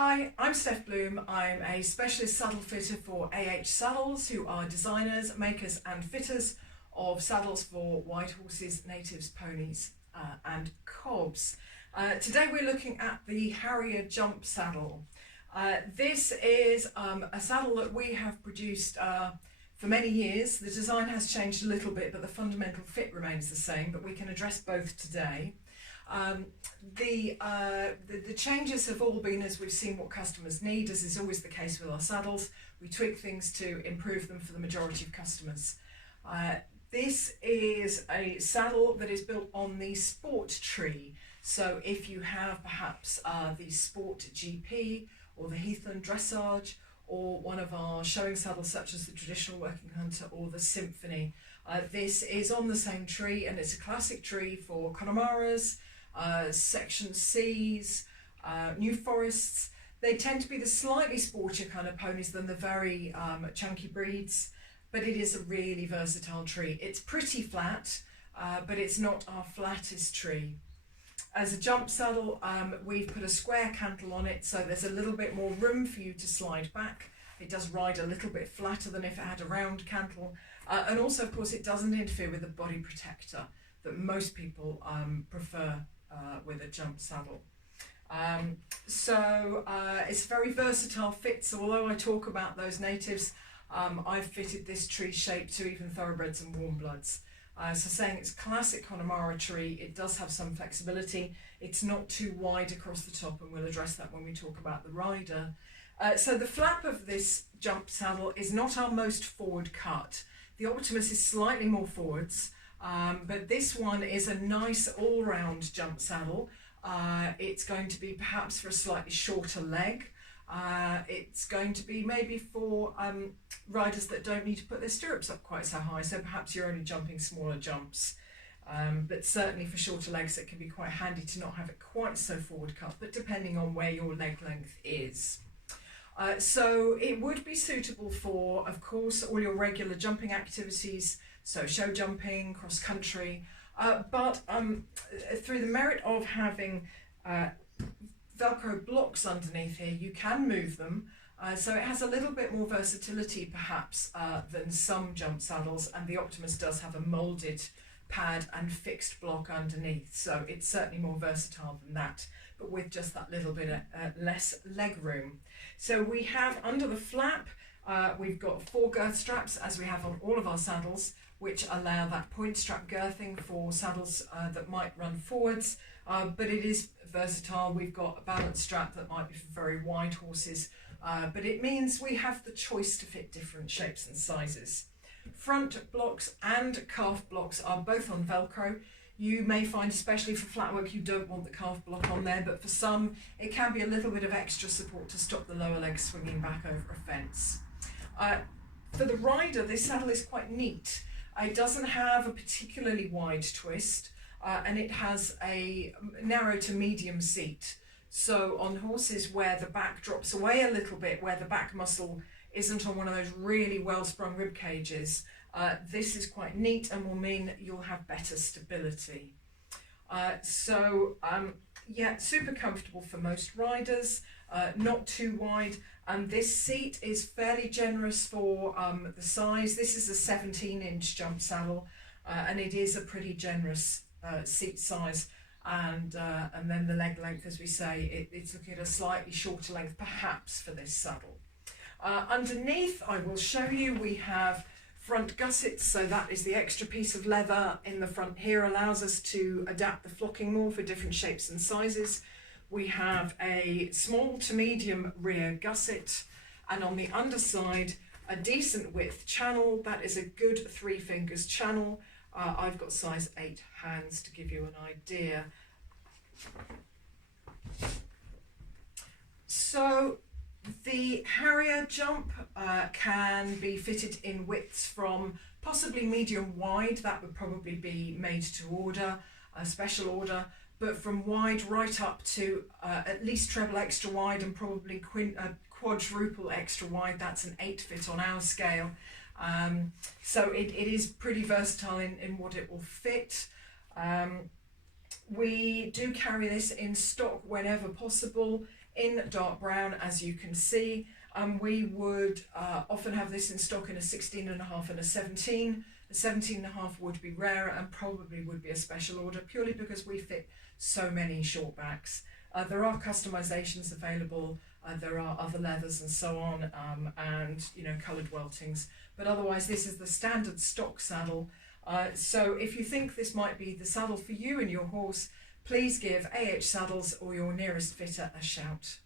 Hi, I'm Steph Bloom. I'm a specialist saddle fitter for AH Saddles, who are designers, makers and fitters of saddles for white horses, natives, ponies and cobs. Today we're looking at the Harrier Jump saddle. This is a saddle that we have produced for many years. The design has changed a little bit, but the fundamental fit remains the same, but we can address both today. The changes have all been as we've seen what customers need, as is always the case with our saddles. We tweak things to improve them for the majority of customers. This is a saddle that is built on the Sport tree. So if you have perhaps the Sport GP or the Heathland Dressage or one of our showing saddles such as the Traditional Working Hunter or the Symphony, this is on the same tree, and it's a classic tree for Connemara's, Section C's, New Forests. They tend to be the slightly sportier kind of ponies than the very chunky breeds, but it is a really versatile tree. It's pretty flat, but it's not our flattest tree. As a jump saddle, we've put a square cantle on it, so there's a little bit more room for you to slide back. It does ride a little bit flatter than if it had a round cantle, and also of course it doesn't interfere with the body protector that most people prefer with a jump saddle. It's a very versatile fit, so although I talk about those natives, I've fitted this tree shape to even thoroughbreds and warm bloods. So saying it's classic Connemara tree, it does have some flexibility. It's not too wide across the top, and we'll address that when we talk about the rider. So the flap of this jump saddle is not our most forward cut. The Optimus is slightly more forwards, but this one is a nice all-round jump saddle. It's going to be perhaps for a slightly shorter leg. It's going to be maybe for riders that don't need to put their stirrups up quite so high, so perhaps you're only jumping smaller jumps. But certainly for shorter legs it can be quite handy to not have it quite so forward cut, but depending on where your leg length is. So it would be suitable for, of course, all your regular jumping activities, so show jumping, cross country, but through the merit of having Velcro blocks underneath here, you can move them, so it has a little bit more versatility perhaps than some jump saddles, and the Optimus does have a moulded pad and fixed block underneath, so it's certainly more versatile than that, but with just that little bit less leg room. So we have under the flap, we've got 4 girth straps, as we have on all of our saddles, which allow that point strap girthing for saddles that might run forwards, but it is versatile. We've got a balance strap that might be for very wide horses, but it means we have the choice to fit different shapes and sizes. Front blocks and calf blocks are both on Velcro. You may find, especially for flat work, you don't want the calf block on there, but for some it can be a little bit of extra support to stop the lower leg swinging back over a fence. For the rider, this saddle is quite neat. It doesn't have a particularly wide twist, and it has a narrow to medium seat. So on horses where the back drops away a little bit, where the back muscle isn't on one of those really well sprung rib cages, this is quite neat and will mean you'll have better stability. Yeah, super comfortable for most riders, not too wide, and this seat is fairly generous for the size. This is a 17-inch jump saddle, and it is a pretty generous seat size, and then the leg length, as we say, it's looking at a slightly shorter length perhaps for this saddle. Underneath, I will show you, we have front gussets, so that is the extra piece of leather in the front here, allows us to adapt the flocking more for different shapes and sizes. We have a small to medium rear gusset, and on the underside a decent width channel. That is a good 3 fingers channel. I've got size 8 hands to give you an idea. So the Harrier Jump can be fitted in widths from possibly medium wide, that would probably be made to order, a special order, but from wide right up to at least treble extra wide and probably quadruple extra wide. That's an 8 fit on our scale. So it is pretty versatile in what it will fit. We do carry this in stock whenever possible in dark brown, as you can see. We would often have this in stock in a 16.5 and a 17. The 17.5 would be rarer and probably would be a special order, purely because we fit so many short backs. There are customizations available, there are other leathers and so on, and coloured weltings, but otherwise this is the standard stock saddle. So if you think this might be the saddle for you and your horse, please give AH Saddles or your nearest fitter a shout.